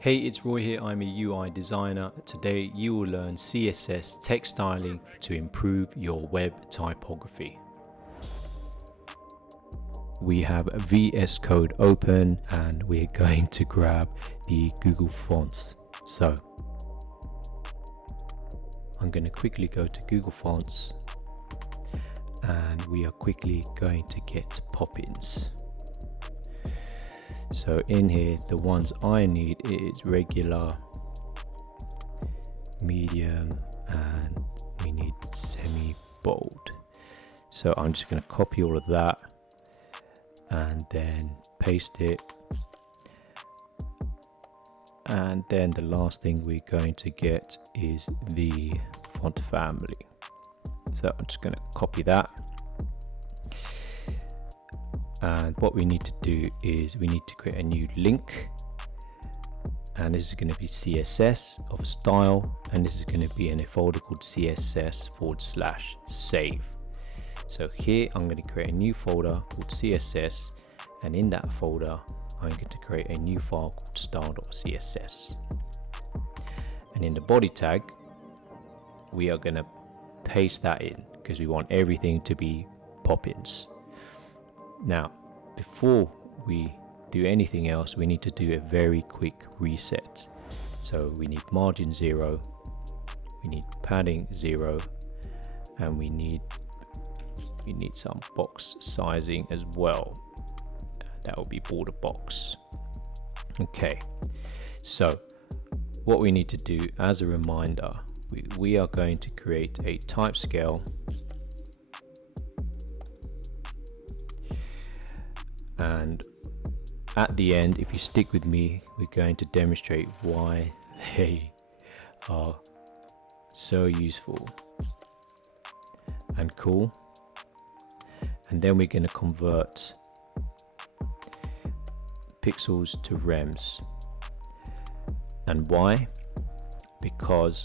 Hey, it's Roy here. I'm a UI designer. Today you will learn CSS text styling to improve your web typography. We have VS Code open and we're going to grab the Google Fonts. So I'm going to quickly go to Google Fonts and we are quickly going to get pop-ins. So in here, the ones I need is regular, medium, and we need semi-bold. So I'm just going to copy all of that and then paste it. And then the last thing we're going to get is the font family. So I'm just going to copy that. And what we need to do is we need to create a new link, and this is going to be CSS of style, and this is going to be in a folder called CSS/save. So here I'm going to create a new folder called CSS, and in that folder I'm going to create a new file called style.css, and in the body tag we are going to paste that in because we want everything to be pop-ins. Now, before we do anything else, we need to do a very quick reset. So we need margin 0, we need padding 0, and we need some box sizing as well. That will be border box. Okay, so what we need to do as a reminder, we are going to create a type scale. And at the end, if you stick with me, we're going to demonstrate why they are so useful and cool. And then we're going to convert pixels to rems. And why? Because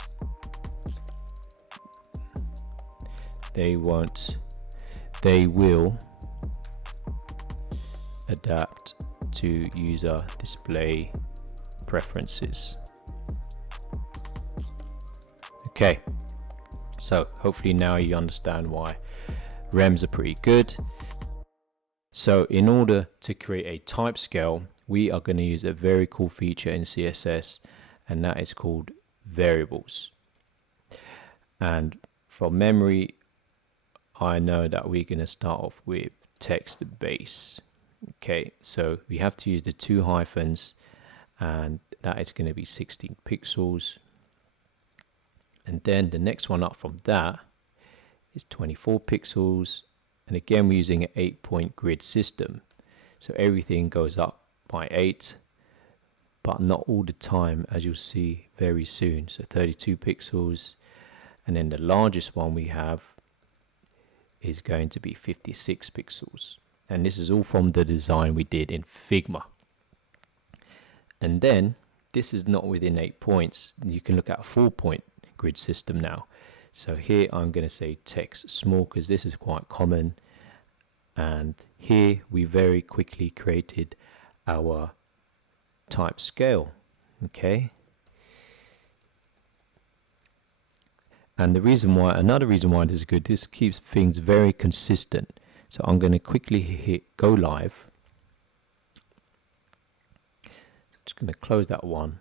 they will adapt to user display preferences. Okay, so hopefully now you understand why rems are pretty good. So in order to create a type scale, we are going to use a very cool feature in CSS, and that is called variables. And from memory, I know that we're going to start off with text base. Okay, so we have to use the 2 hyphens, and that is going to be 16 pixels. And then the next one up from that is 24 pixels. And again, we're using an 8-point grid system. So everything goes up by 8, but not all the time, as you'll see very soon. So 32 pixels. And then the largest one we have is going to be 56 pixels. And this is all from the design we did in Figma. And then this is not within 8 points. You can look at a 4-point grid system now. So here I'm going to say text small because this is quite common. And here we very quickly created our type scale. Okay. And another reason why this is good, this keeps things very consistent. So I'm going to quickly hit go live. So I'm just going to close that one.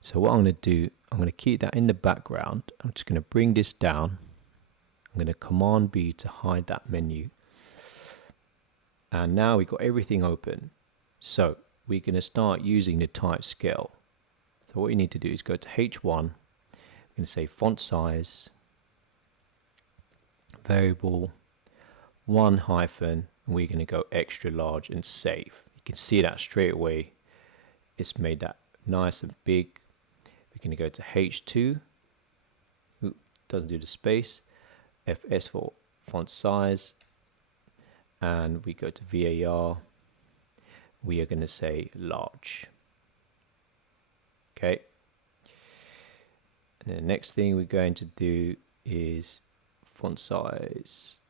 So what I'm going to do, I'm going to keep that in the background. I'm just going to bring this down. I'm going to Command B to hide that menu. And now we've got everything open. So we're going to start using the type scale. So what you need to do is go to H1. I'm going to say font size, variable, 1 hyphen, and we're going to go extra large and save. You can see that straight away. It's made that nice and big. We're going to go to H2. Ooh, doesn't do the space. FS for font size. And we go to VAR. We are going to say large. Okay. And the next thing we're going to do is font size,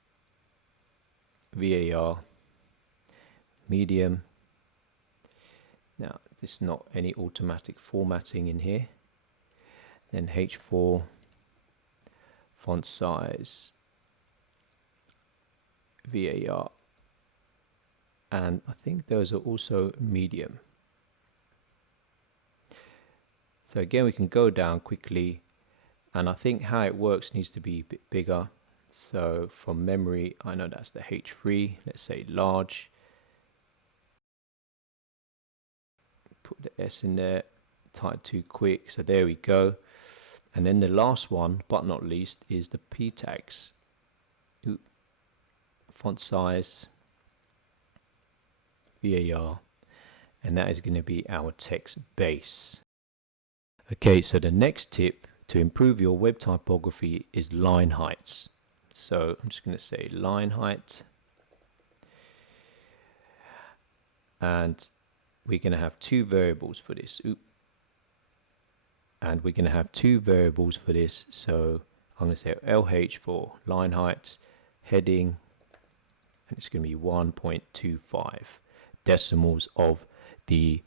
VAR, medium, Now there's not any automatic formatting in here. Then H4, font size, VAR, and I think those are also medium. So again, we can go down quickly, and I think how it works needs to be a bit bigger. So from memory, I know that's the H3, let's say large. Put the S in there, type too quick, so there we go. And then the last one, but not least, is the P tags. Font size, VAR, and that is going to be our text base. Okay, so the next tip to improve your web typography is line heights. So I'm just going to say line height, and we're going to have two variables for this. And we're going to have two variables for this. So I'm going to say LH for line height, heading, and it's going to be 1.25 decimals of the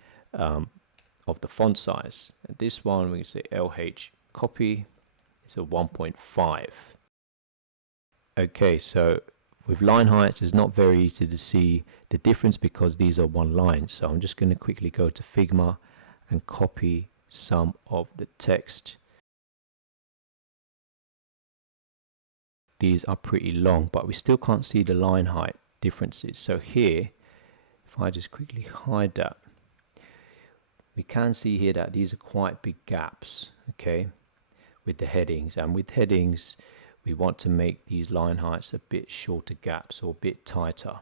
font size. And this one we can say LH copy is a 1.5. Okay, so with line heights, it's not very easy to see the difference because these are one line. So I'm just going to quickly go to Figma and copy some of the text. These are pretty long, but we still can't see the line height differences. So here, if I just quickly hide that, we can see here that these are quite big gaps, okay, with the headings. And with headings, we want to make these line heights a bit shorter gaps or a bit tighter.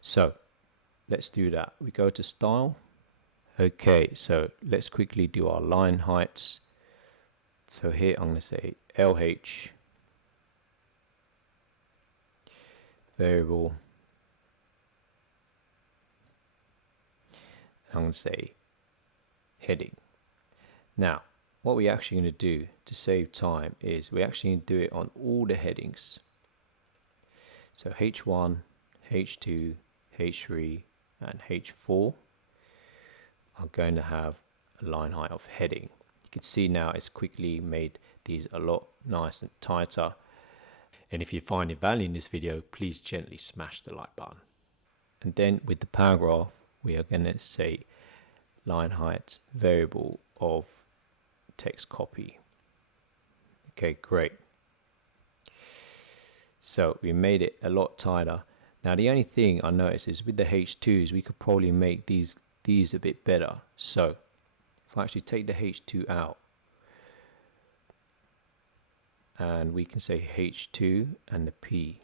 So let's do that. We go to style. Okay, so let's quickly do our line heights. So here I'm going to say LH variable. I'm going to say heading. Now, what we're actually going to do to save time is we're actually going to do it on all the headings. So H1, H2, H3, and H4 are going to have a line height of heading. You can see now it's quickly made these a lot nice and tighter. And if you find value in this video, please gently smash the like button. And then with the paragraph, we are going to say line height variable of text copy. Okay, great. So we made it a lot tighter. Now the only thing I noticed is with the H2s, we could probably make these a bit better. So if I actually take the H2 out, and we can say H2 and the P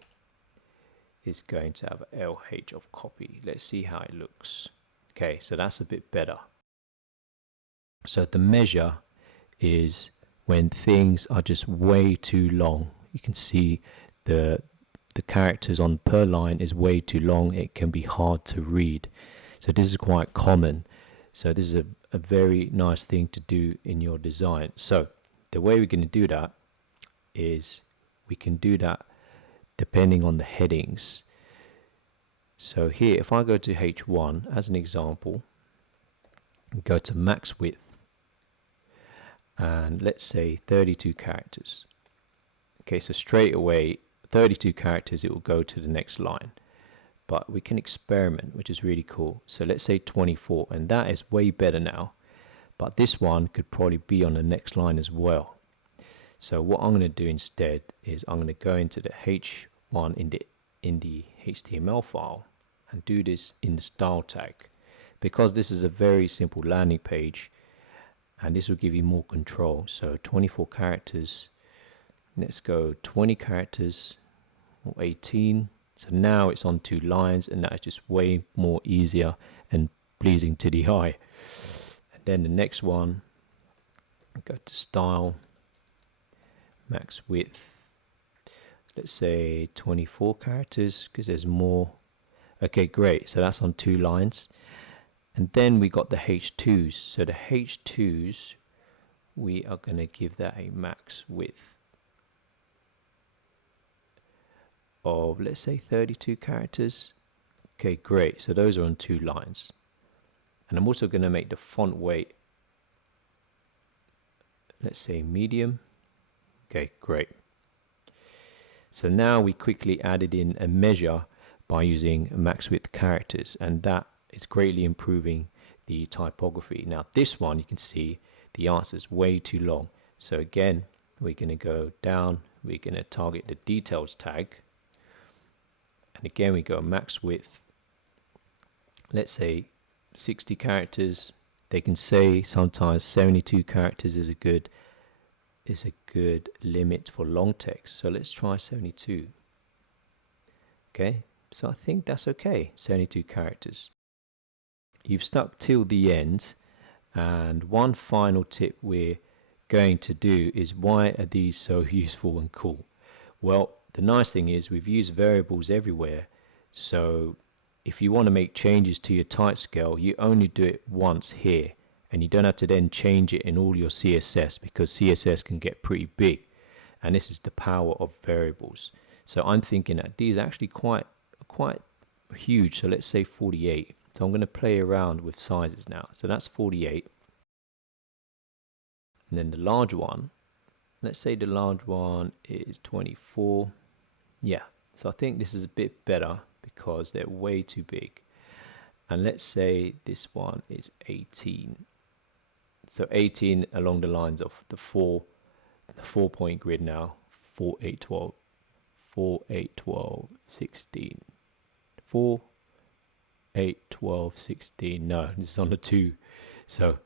is going to have a LH of copy. Let's see how it looks. Okay, so that's a bit better. So the measure is when things are just way too long. You can see the characters on per line is way too long. It can be hard to read. So this is quite common. So this is a very nice thing to do in your design. So the way we're going to do that is we can do that depending on the headings. So here, if I go to H1 as an example, go to max width, and let's say 32 characters. Okay, so straight away 32 characters, it will go to the next line. But we can experiment, which is really cool. So let's say 24, and that is way better now. But this one could probably be on the next line as well. So what I'm going to do instead is I'm going to go into the H1 in the HTML file and do this in the style tag, because this is a very simple landing page and this will give you more control. So 24 characters, let's go 20 characters or 18. So now it's on 2 lines, and that is just way more easier and pleasing to the eye. And then the next one, go to style, max width, let's say 24 characters because there's more. Okay, great. So that's on 2 lines. And then we got the H2s. So the H2s, we are going to give that a max width of, let's say, 32 characters. Okay, great. So those are on 2 lines. And I'm also going to make the font weight, let's say medium. Okay, great. So now we quickly added in a measure by using max width characters, and that is greatly improving the typography. Now this one, you can see the answer is way too long. So again, we're going to go down, we're going to target the details tag, and again we go max width, let's say 60 characters. They can say sometimes 72 characters is a good limit for long text. So let's try 72. Okay, so I think that's okay, 72 characters. You've stuck till the end, and one final tip we're going to do is, why are these so useful and cool? Well, the nice thing is we've used variables everywhere, so if you want to make changes to your type scale, you only do it once here, and you don't have to then change it in all your CSS, because CSS can get pretty big, and this is the power of variables. So I'm thinking that these are actually quite huge, so let's say 48. So I'm going to play around with sizes now. So that's 48. And then the large one, let's say the large one is 24. Yeah, so I think this is a bit better because they're way too big. And let's say this one is 18. So 18 along the lines of the 4-point grid now. 4, 8, 12, 4, 8, 12, 16. 4, 8, 12, 16. No, this is on the 2. So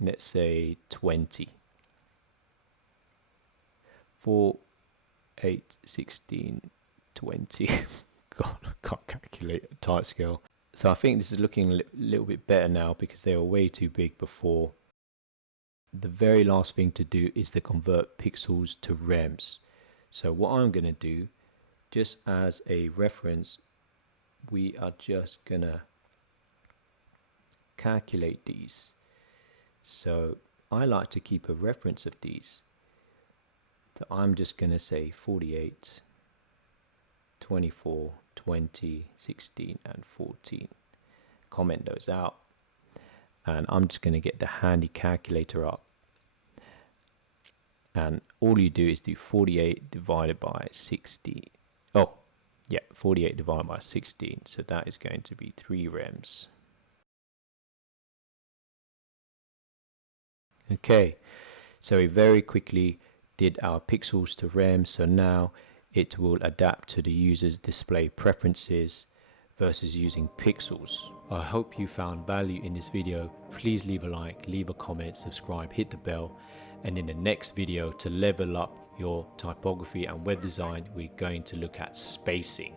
let's say 20. 4, 8, 16, 20. God, I can't calculate a type scale. So I think this is looking a little bit better now because they were way too big before. The very last thing to do is to convert pixels to rems. So what I'm going to do, just as a reference, we are just going to calculate these. So I like to keep a reference of these. So I'm just going to say 48, 24, 20, 16, and 14. Comment those out. And I'm just going to get the handy calculator up. And all you do is do 48 divided by 60. Oh, yeah, 48 divided by 16. So that is going to be 3 rems. Okay, so we very quickly did our pixels to rems. So now it will adapt to the user's display preferences versus using pixels. I hope you found value in this video. Please leave a like, leave a comment, subscribe, hit the bell, and in the next video, to level up your typography and web design, we're going to look at spacing.